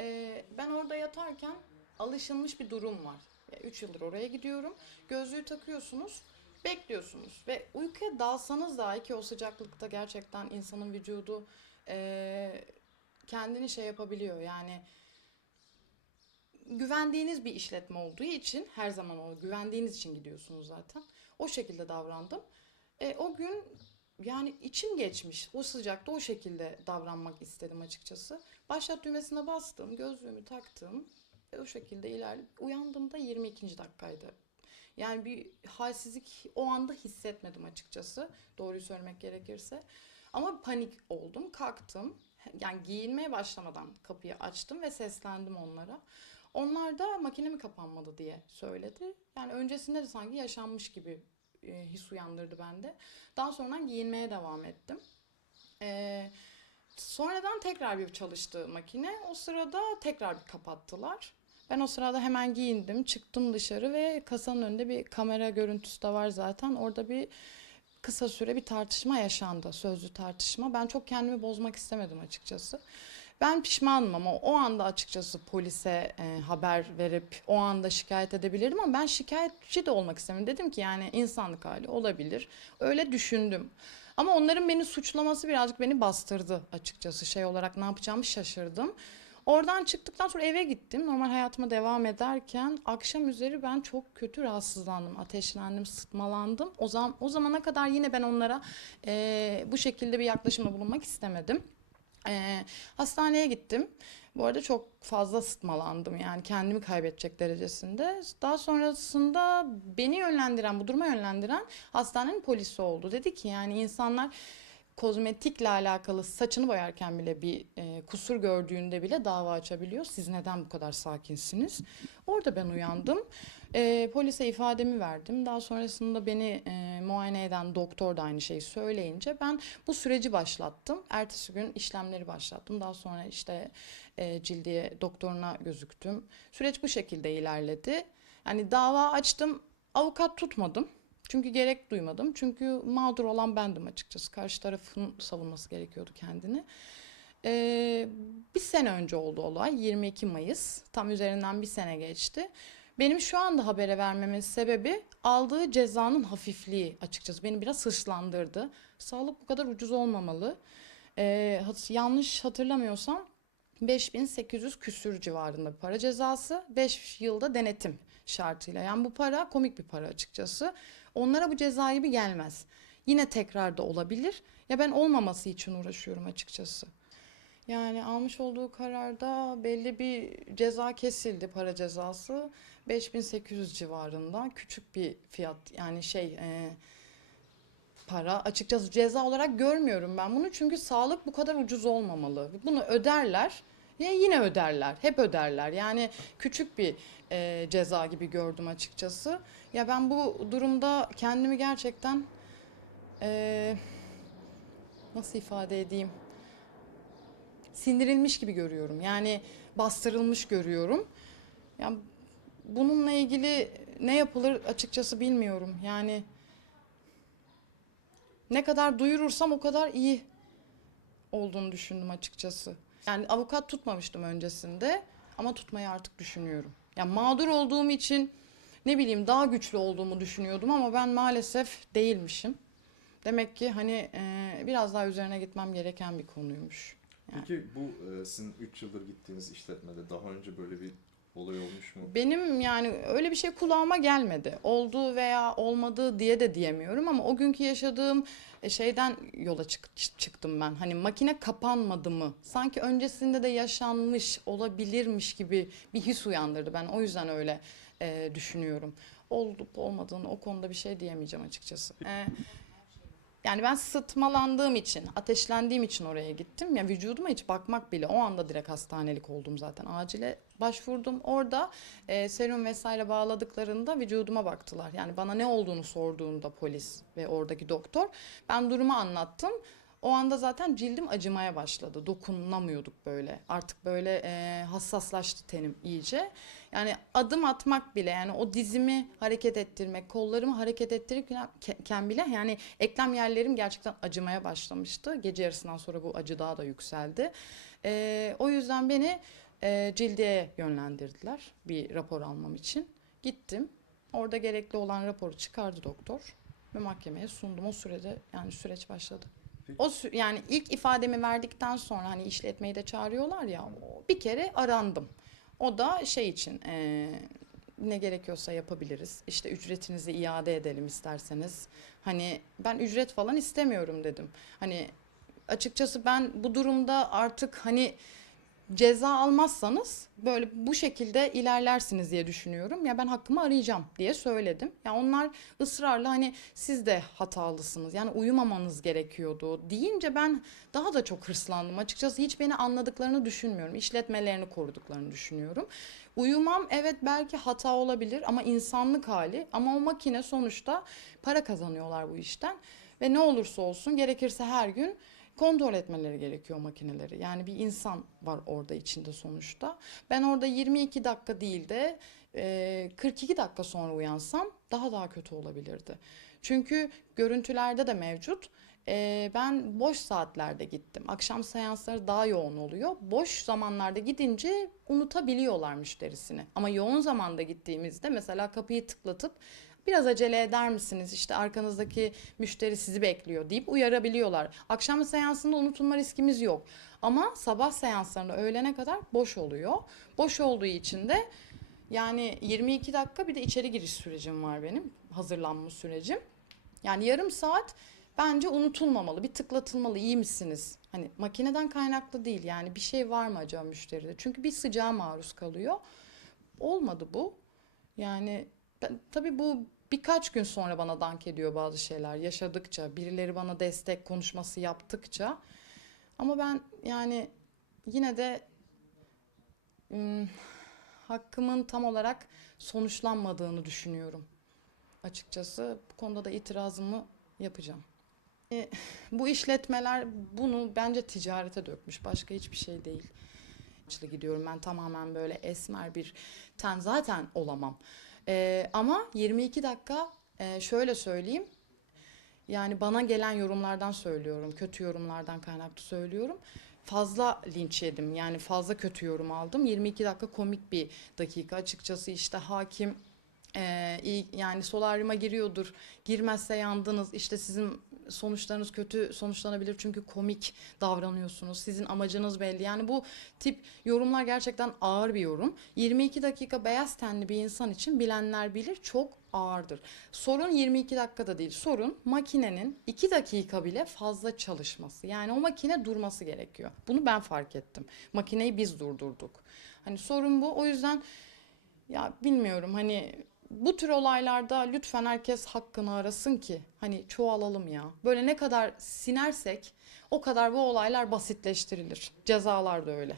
Ee, ben orada yatarken alışılmış bir durum var. 3 yıldır oraya gidiyorum. Gözlüğü takıyorsunuz, bekliyorsunuz ve uykuya dalsanız dahi ki o sıcaklıkta gerçekten insanın vücudu e, kendini şey yapabiliyor. Yani güvendiğiniz bir işletme olduğu için her zaman o güvendiğiniz için gidiyorsunuz zaten. O şekilde davrandım. E, o gün yani içim geçmiş. O sıcakta o şekilde davranmak istedim açıkçası. Başlat düğmesine bastım, gözlüğümü taktım. Ve o şekilde ilerledim. Uyandığımda 22. dakikaydı. Yani bir halsizlik o anda hissetmedim açıkçası. Doğruyu söylemek gerekirse. Ama panik oldum. Kalktım. Yani giyinmeye başlamadan kapıyı açtım ve seslendim onlara. Onlar da makine mi kapanmadı diye söyledi. Yani öncesinde de sanki yaşanmış gibi e, his uyandırdı bende. Daha sonra giyinmeye devam ettim. Ee, sonradan tekrar bir çalıştı makine. O sırada tekrar bir kapattılar. Ben o sırada hemen giyindim, çıktım dışarı ve kasanın önünde bir kamera görüntüsü de var zaten. Orada bir kısa süre bir tartışma yaşandı, sözlü tartışma. Ben çok kendimi bozmak istemedim açıkçası. Ben pişmanım ama o anda açıkçası polise e, haber verip o anda şikayet edebilirdim ama ben şikayetçi de olmak istemedim. Dedim ki yani insanlık hali olabilir. Öyle düşündüm. Ama onların beni suçlaması birazcık beni bastırdı açıkçası. Şey olarak ne yapacağımı şaşırdım. Oradan çıktıktan sonra eve gittim. Normal hayatıma devam ederken akşam üzeri ben çok kötü rahatsızlandım, ateşlendim, sıtmalandım. O zaman o zamana kadar yine ben onlara eee, bu şekilde bir yaklaşımda bulunmak istemedim. Eee, hastaneye gittim. Bu arada çok fazla sıtmalandım yani kendimi kaybedecek derecesinde. Daha sonrasında beni yönlendiren, bu duruma yönlendiren hastanenin polisi oldu. Dedi ki yani insanlar kozmetikle alakalı saçını boyarken bile bir e, kusur gördüğünde bile dava açabiliyor. Siz neden bu kadar sakinsiniz? Orada ben uyandım. E, polise ifademi verdim. Daha sonrasında beni e, muayene eden doktor da aynı şeyi söyleyince ben bu süreci başlattım. Ertesi gün işlemleri başlattım. Daha sonra işte e, cildiye doktoruna gözüktüm. Süreç bu şekilde ilerledi. Yani dava açtım, avukat tutmadım. Çünkü gerek duymadım. Çünkü mağdur olan bendim açıkçası. Karşı tarafın savunması gerekiyordu kendini. Ee, bir sene önce oldu olay. 22 Mayıs. Tam üzerinden bir sene geçti. Benim şu anda habere vermemin sebebi aldığı cezanın hafifliği açıkçası. Beni biraz hırslandırdı. Sağlık bu kadar ucuz olmamalı. Ee, hat- yanlış hatırlamıyorsam 5800 küsür civarında bir para cezası. 5 yılda denetim şartıyla. Yani bu para komik bir para açıkçası. Onlara bu ceza gibi gelmez. Yine tekrar da olabilir. Ya ben olmaması için uğraşıyorum açıkçası. Yani almış olduğu kararda belli bir ceza kesildi para cezası. 5800 civarında küçük bir fiyat yani şey e, para açıkçası ceza olarak görmüyorum ben bunu çünkü sağlık bu kadar ucuz olmamalı. Bunu öderler ya yine öderler hep öderler yani küçük bir e, ceza gibi gördüm açıkçası. Ya ben bu durumda kendimi gerçekten e, nasıl ifade edeyim sindirilmiş gibi görüyorum yani bastırılmış görüyorum. Yani bununla ilgili ne yapılır açıkçası bilmiyorum yani. Ne kadar duyurursam o kadar iyi olduğunu düşündüm açıkçası. Yani avukat tutmamıştım öncesinde ama tutmayı artık düşünüyorum. Yani mağdur olduğum için ne bileyim daha güçlü olduğumu düşünüyordum ama ben maalesef değilmişim. Demek ki hani e, biraz daha üzerine gitmem gereken bir konuymuş. Yani. Peki bu e, sizin 3 yıldır gittiğiniz işletmede daha önce böyle bir olay olmuş mu? Benim yani öyle bir şey kulağıma gelmedi. Oldu veya olmadı diye de diyemiyorum ama o günkü yaşadığım e, şeyden yola çık- çıktım ben. Hani makine kapanmadı mı? Sanki öncesinde de yaşanmış olabilirmiş gibi bir his uyandırdı. Ben o yüzden öyle e, düşünüyorum. Olup olmadığını o konuda bir şey diyemeyeceğim açıkçası. E, yani ben sıtmalandığım için, ateşlendiğim için oraya gittim. Ya vücuduma hiç bakmak bile o anda direkt hastanelik oldum zaten. Acile başvurdum. Orada e, serum vesaire bağladıklarında vücuduma baktılar. Yani bana ne olduğunu sorduğunda polis ve oradaki doktor ben durumu anlattım. O anda zaten cildim acımaya başladı. Dokunamıyorduk böyle. Artık böyle e, hassaslaştı tenim iyice. Yani adım atmak bile yani o dizimi hareket ettirmek, kollarımı hareket ettirirken bile yani eklem yerlerim gerçekten acımaya başlamıştı. Gece yarısından sonra bu acı daha da yükseldi. E, o yüzden beni e, Cildiye'ye yönlendirdiler bir rapor almam için. Gittim. Orada gerekli olan raporu çıkardı doktor ve mahkemeye sundum. O sürede yani süreç başladı. O yani ilk ifademi verdikten sonra hani işletmeyi de çağırıyorlar ya bir kere arandım. O da şey için e, ne gerekiyorsa yapabiliriz. İşte ücretinizi iade edelim isterseniz. Hani ben ücret falan istemiyorum dedim. Hani açıkçası ben bu durumda artık hani ceza almazsanız böyle bu şekilde ilerlersiniz diye düşünüyorum. Ya ben hakkımı arayacağım diye söyledim. Ya onlar ısrarla hani siz de hatalısınız. Yani uyumamanız gerekiyordu deyince ben daha da çok hırslandım. Açıkçası hiç beni anladıklarını düşünmüyorum. İşletmelerini koruduklarını düşünüyorum. Uyumam evet belki hata olabilir ama insanlık hali. Ama o makine sonuçta para kazanıyorlar bu işten. Ve ne olursa olsun gerekirse her gün kontrol etmeleri gerekiyor makineleri. Yani bir insan var orada içinde sonuçta. Ben orada 22 dakika değil de e, 42 dakika sonra uyansam daha daha kötü olabilirdi. Çünkü görüntülerde de mevcut. E, ben boş saatlerde gittim. Akşam seansları daha yoğun oluyor. Boş zamanlarda gidince unutabiliyorlar müşterisini. Ama yoğun zamanda gittiğimizde mesela kapıyı tıklatıp biraz acele eder misiniz? İşte arkanızdaki müşteri sizi bekliyor deyip uyarabiliyorlar. Akşam seansında unutulma riskimiz yok. Ama sabah seanslarında öğlene kadar boş oluyor. Boş olduğu için de yani 22 dakika bir de içeri giriş sürecim var benim. Hazırlanma sürecim. Yani yarım saat bence unutulmamalı. Bir tıklatılmalı. İyi misiniz? Hani makineden kaynaklı değil. Yani bir şey var mı acaba müşteride? Çünkü bir sıcağa maruz kalıyor. Olmadı bu. Yani tabii bu birkaç gün sonra bana dank ediyor bazı şeyler yaşadıkça, birileri bana destek konuşması yaptıkça. Ama ben yani yine de ım, hakkımın tam olarak sonuçlanmadığını düşünüyorum. Açıkçası bu konuda da itirazımı yapacağım. E, bu işletmeler bunu bence ticarete dökmüş. Başka hiçbir şey değil. Gidiyorum ben tamamen böyle esmer bir ten zaten olamam. Ee, ama 22 dakika e, şöyle söyleyeyim. Yani bana gelen yorumlardan söylüyorum. Kötü yorumlardan kaynaklı söylüyorum. Fazla linç yedim. Yani fazla kötü yorum aldım. 22 dakika komik bir dakika. Açıkçası işte hakim e, yani solaryuma giriyordur. Girmezse yandınız. İşte sizin sonuçlarınız kötü sonuçlanabilir çünkü komik davranıyorsunuz. Sizin amacınız belli. Yani bu tip yorumlar gerçekten ağır bir yorum. 22 dakika beyaz tenli bir insan için bilenler bilir çok ağırdır. Sorun 22 dakikada değil. Sorun makinenin 2 dakika bile fazla çalışması. Yani o makine durması gerekiyor. Bunu ben fark ettim. Makineyi biz durdurduk. Hani sorun bu. O yüzden ya bilmiyorum hani bu tür olaylarda lütfen herkes hakkını arasın ki hani çoğalalım ya. Böyle ne kadar sinersek o kadar bu olaylar basitleştirilir. Cezalar da öyle.